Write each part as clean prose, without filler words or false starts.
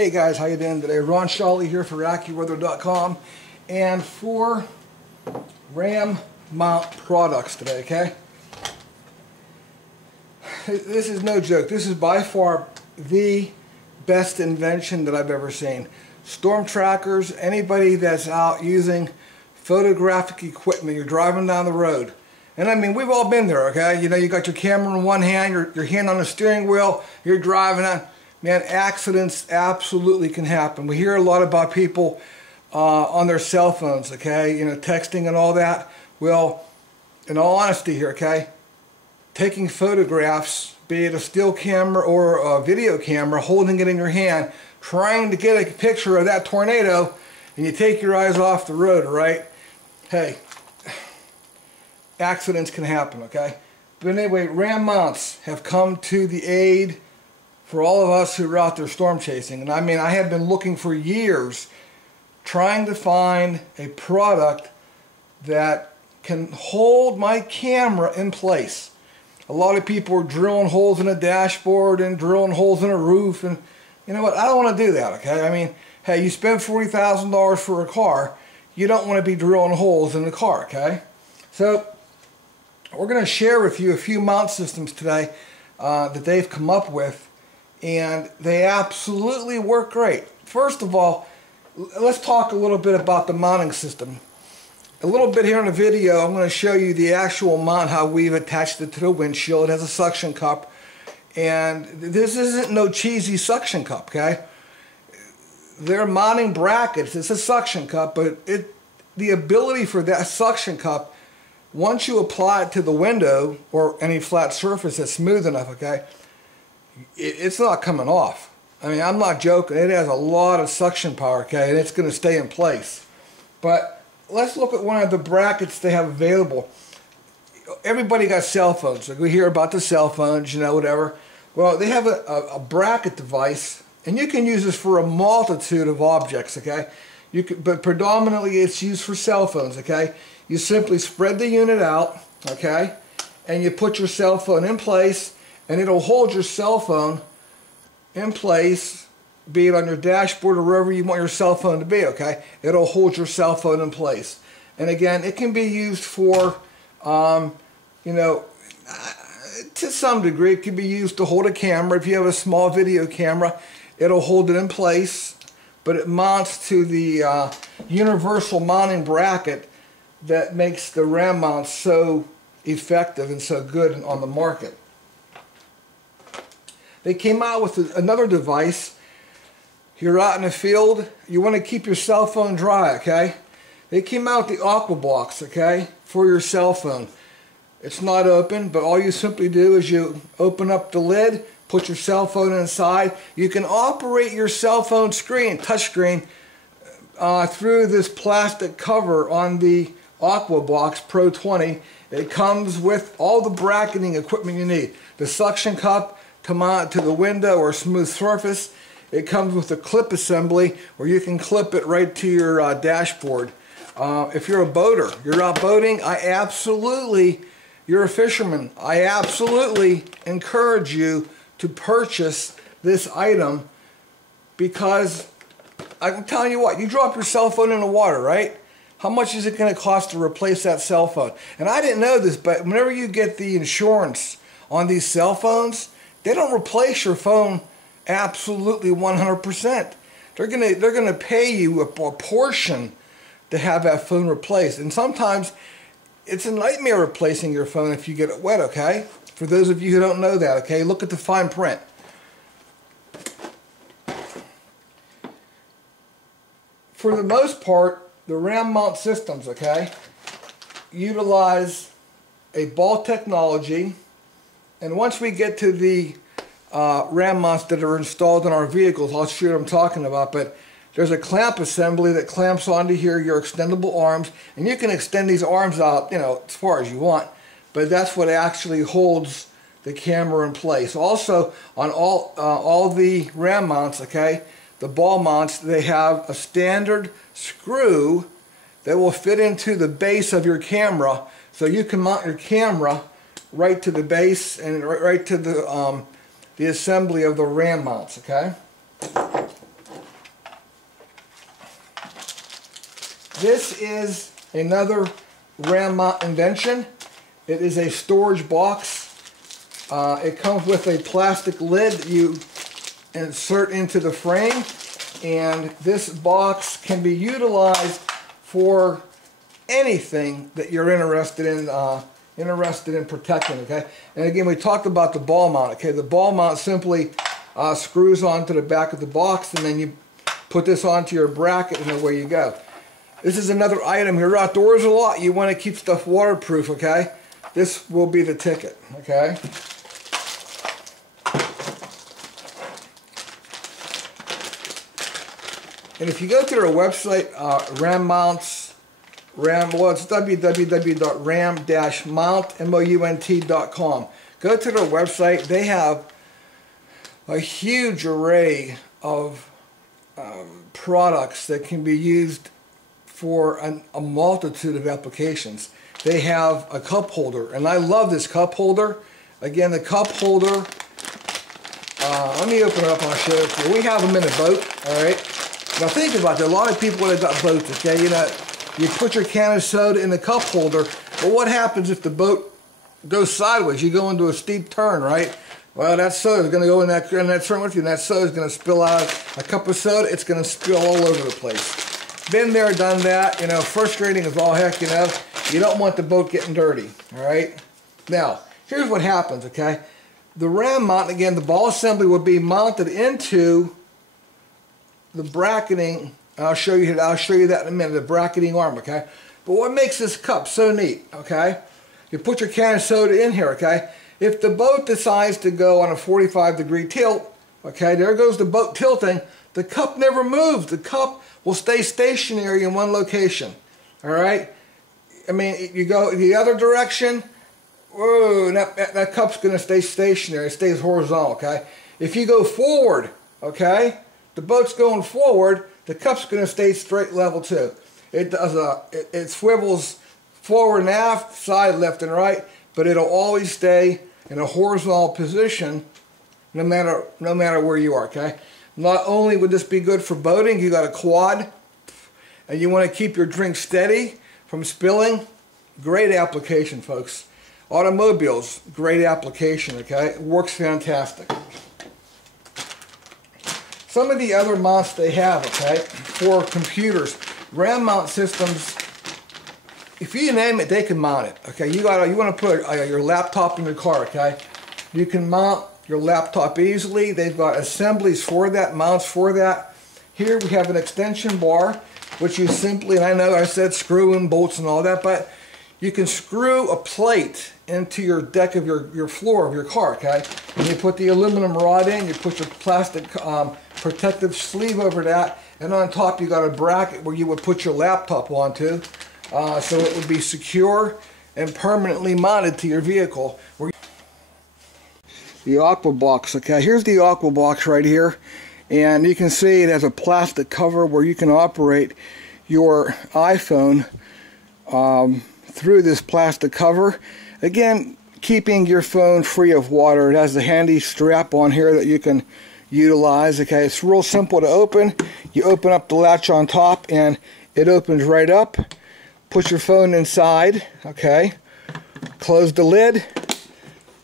Hey guys, how you doing today? Ron Shawley here for AquaBox and for Ram mount products today, okay? This is no joke. This is by far the best invention that I've ever seen. Storm trackers, anybody that's out using photographic equipment, you're driving down the road. And I mean, we've all been there, okay? You know, you got your camera in one hand, your hand on the steering wheel, you're driving on. Man, accidents absolutely can happen. We hear a lot about people on their cell phones, okay? You know, texting and all that. Well, in all honesty here, okay? Taking photographs, be it a still camera or a video camera, holding it in your hand, trying to get a picture of that tornado, and you take your eyes off the road, right? Hey, accidents can happen, okay? But anyway, Ram mounts have come to the aid for all of us who are out there storm chasing. And I mean, I have been looking for years trying to find a product that can hold my camera in place. A lot of people are drilling holes in a dashboard and drilling holes in a roof, and you know what, I don't want to do that, okay? I mean, hey, you spend $40,000 for a car, you don't want to be drilling holes in the car, okay? So we're going to share with you a few mount systems today that they've come up with, and they absolutely work great. First of all, let's talk a little bit about the mounting system. A little bit here in the video, I'm going to show you the actual mount, how we've attached it to the windshield. It has a suction cup, and this isn't no cheesy suction cup, okay? They're mounting brackets. It's a suction cup, but the ability for that suction cup, once you apply it to the window or any flat surface that's smooth enough, okay, it's not coming off. I mean, I'm not joking. It has a lot of suction power, okay, and it's going to stay in place. But let's look at one of the brackets they have available. Everybody got cell phones. Like we hear about the cell phones, you know, whatever. Well, they have a bracket device, and you can use this for a multitude of objects, okay? But predominantly it's used for cell phones, okay? You simply spread the unit out, okay, and you put your cell phone in place, and it'll hold your cell phone in place, be it on your dashboard or wherever you want your cell phone to be, okay? It'll hold your cell phone in place. And again, it can be used for, you know, to some degree, it can be used to hold a camera. If you have a small video camera, it'll hold it in place, but it mounts to the universal mounting bracket that makes the Ram mount so effective and so good on the market. They came out with another device. You're out in the field, you want to keep your cell phone dry, okay? They came out with the AquaBox, okay, for your cell phone. It's not open, but all you simply do is you open up the lid, put your cell phone inside. You can operate your cell phone screen, touch screen, through this plastic cover on the AquaBox Pro 20. It comes with all the bracketing equipment you need. The suction cup to mount to the window or smooth surface. It comes with a clip assembly where you can clip it right to your dashboard. If you're a boater, you're out boating, you're a fisherman, I absolutely encourage you to purchase this item, because I'm telling you what, you drop your cell phone in the water, right? How much is it going to cost to replace that cell phone? And I didn't know this, but whenever you get the insurance on these cell phones, they don't replace your phone absolutely 100%. They're gonna pay you a portion to have that phone replaced. And sometimes it's a nightmare replacing your phone if you get it wet, okay? For those of you who don't know that, okay, look at the fine print. For the most part, the Ram mount systems, okay, utilize a ball technology. And once we get to the Ram mounts that are installed in our vehicles, I'll show you what I'm talking about. But there's a clamp assembly that clamps onto here your extendable arms, and you can extend these arms out, you know, as far as you want. But that's what actually holds the camera in place. Also, on all the Ram mounts, okay, the ball mounts, they have a standard screw that will fit into the base of your camera, so you can mount your camera right to the base and right to the assembly of the Ram mounts, okay? This is another ram mount invention. It is a storage box. It comes with a plastic lid that you insert into the frame, and this box can be utilized for anything that you're interested in protecting. Okay, and again, we talked about the ball mount. Okay, the ball mount simply screws onto the back of the box, and then you put this onto your bracket, and away you go. This is another item. You're outdoors a lot. You want to keep stuff waterproof. Okay, this will be the ticket. Okay. And if you go to their website, Ram Mounts, it's www.ram-mount.com. Go to their website. They have a huge array of products that can be used for a multitude of applications. They have a cup holder, and I love this cup holder. Again, the cup holder, let me open it up and I'll show it to you. We have them in a boat, all right? Now think about that. A lot of people that got boats, okay, you know, you put your can of soda in the cup holder, but what happens if the boat goes sideways? You go into a steep turn, right? Well, that soda is going to go in that turn with you, and that soda is going to spill out a cup of soda. It's going to spill all over the place. Been there, done that. You know, frustrating as all heck, you know. You don't want the boat getting dirty, all right? Now, here's what happens, okay? The ram mount, again, the ball assembly will be mounted into the bracketing. I'll show you that in a minute, the bracketing arm, okay? But what makes this cup so neat, okay? You put your can of soda in here, okay? If the boat decides to go on a 45-degree tilt, okay, there goes the boat tilting, the cup never moves. The cup will stay stationary in one location, all right? I mean, you go the other direction, whoa, that cup's going to stay stationary. It stays horizontal, okay? If you go forward, okay, the boat's going forward, the cup's going to stay straight level too. It does it swivels forward and aft, side, left and right, but it'll always stay in a horizontal position no matter where you are, okay? Not only would this be good for boating, you got a quad, and you want to keep your drink steady from spilling, great application, folks. Automobiles, great application, okay? It works fantastic. Some of the other mounts they have, okay, for computers, RAM mount systems, if you name it, they can mount it, okay? You want to put your laptop in your car, okay? You can mount your laptop easily. They've got assemblies for that, mounts for that. Here we have an extension bar, which you simply, and I know I said screw in bolts and all that, but you can screw a plate into your deck of your floor of your car, okay? And you put the aluminum rod in, you put your plastic protective sleeve over that, and on top you got a bracket where you would put your laptop onto, so it would be secure and permanently mounted to your vehicle. The AquaBox, okay, here's the AquaBox right here, and you can see it has a plastic cover where you can operate your iPhone through this plastic cover. Again, keeping your phone free of water. It has a handy strap on here that you can utilize. Okay, it's real simple to open. You open up the latch on top and it opens right up. Put your phone inside, okay, close the lid.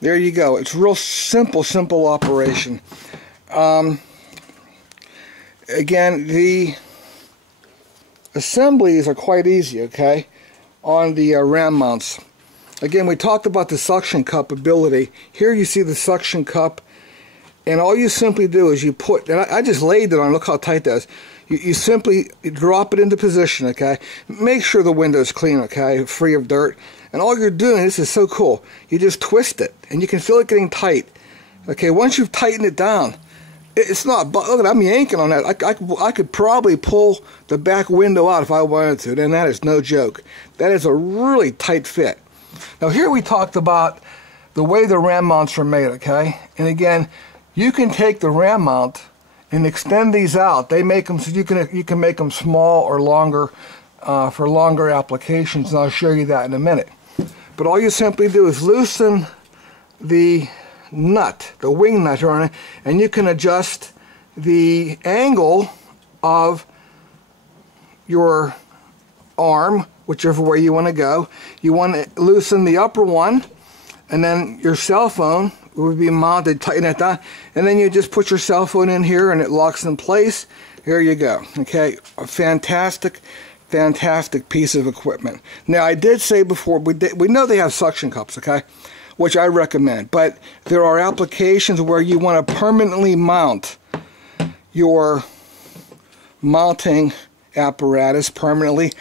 There you go. It's real simple operation. Again, the assemblies are quite easy, okay, on the RAM mounts. Again, we talked about the suction cup ability. Here you see the suction cup, and all you simply do is you put, and I just laid it on, look how tight that is. You simply drop it into position, okay? Make sure the window's clean, okay, free of dirt. And all you're doing, this is so cool, you just twist it, and you can feel it getting tight. Okay, once you've tightened it down, it's not, look at, I'm yanking on that. I could probably pull the back window out if I wanted to, and that is no joke. That is a really tight fit. Now here we talked about the way the RAM mounts are made, okay? And again, you can take the RAM mount and extend these out. They make them so you can make them small or longer for longer applications, and I'll show you that in a minute. But all you simply do is loosen the nut, the wing nut on it, and you can adjust the angle of your arm, whichever way you want to go. You want to loosen the upper one, and then your cell phone would be mounted, tighten it down, and then you just put your cell phone in here and it locks in place. Here you go. Okay, a fantastic piece of equipment. Now, I did say before, we know they have suction cups, okay, which I recommend, but there are applications where you want to permanently mount your mounting apparatus permanently.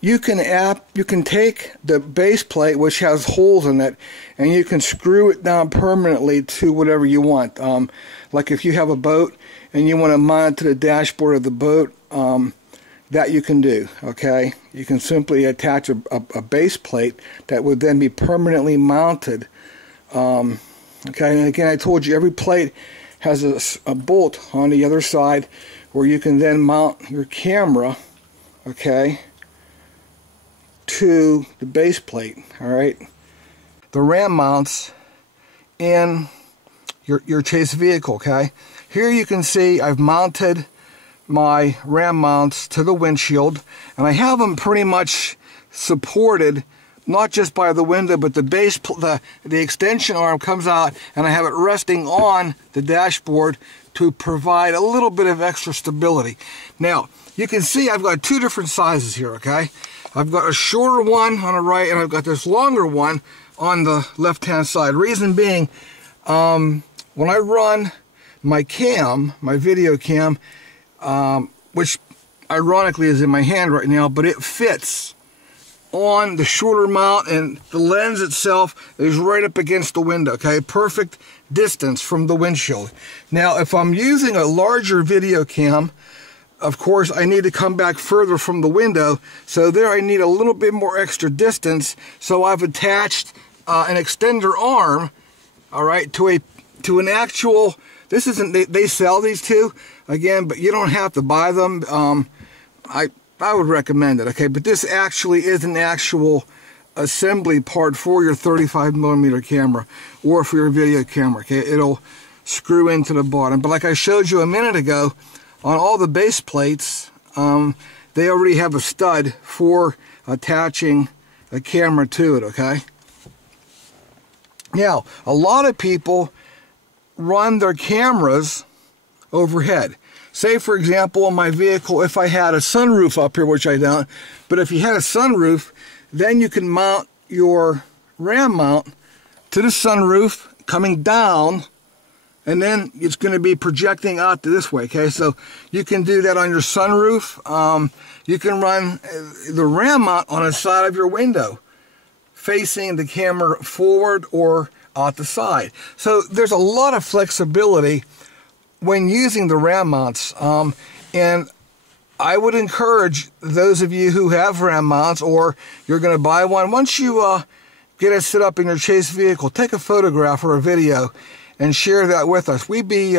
You can take the base plate, which has holes in it, and you can screw it down permanently to whatever you want. Like if you have a boat and you want to mount it to the dashboard of the boat, that you can do. Okay, you can simply attach a base plate that would then be permanently mounted. Okay, and again, I told you every plate has a bolt on the other side where you can then mount your camera, okay, to the base plate. All right, the ram mounts in your chase vehicle. Okay, here you can see I've mounted my ram mounts to the windshield, and I have them pretty much supported not just by the window, but the base, the extension arm comes out, and I have it resting on the dashboard to provide a little bit of extra stability. Now, you can see I've got two different sizes here, okay? I've got a shorter one on the right, and I've got this longer one on the left-hand side. Reason being, when I run my cam, my video cam, which ironically is in my hand right now, but it fits on the shorter mount, and the lens itself is right up against the window, okay? Perfect distance from the windshield. Now, if I'm using a larger video cam, of course, I need to come back further from the window, so there I need a little bit more extra distance, so I've attached an extender arm, all right, to an actual, this isn't, they sell these too, again, but you don't have to buy them. I would recommend it, okay? But this actually is an actual assembly part for your 35mm camera or for your video camera, okay? It'll screw into the bottom. But like I showed you a minute ago, on all the base plates, they already have a stud for attaching a camera to it, okay? Now, a lot of people run their cameras overhead. Say, for example, in my vehicle, if I had a sunroof up here, which I don't, but if you had a sunroof, then you can mount your ram mount to the sunroof coming down, and then it's going to be projecting out to this way, okay? So you can do that on your sunroof. You can run the ram mount on the side of your window, facing the camera forward or out the side. So there's a lot of flexibility when using the ram mounts, and I would encourage those of you who have ram mounts or you're going to buy one, once you get it set up in your chase vehicle, take a photograph or a video and share that with us. We'd be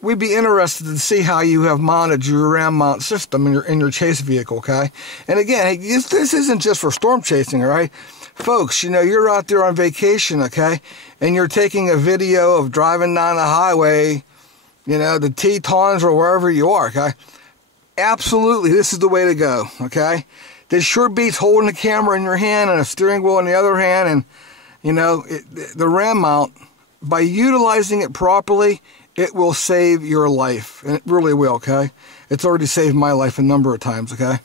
interested to see how you have mounted your ram mount system in your chase vehicle, okay? And again, this isn't just for storm chasing, all right? Folks, you know, you're out there on vacation, okay? And you're taking a video of driving down the highway, you know, the Tetons or wherever you are, okay? Absolutely, this is the way to go, okay? This sure beats holding the camera in your hand and a steering wheel in the other hand, and, you know, the ram mount, by utilizing it properly, it will save your life, and it really will, okay? It's already saved my life a number of times, okay?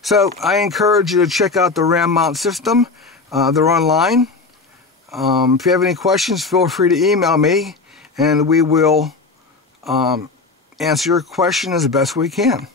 So, I encourage you to check out the ram mount system. They're online. If you have any questions, feel free to email me, and we will answer your question as best we can.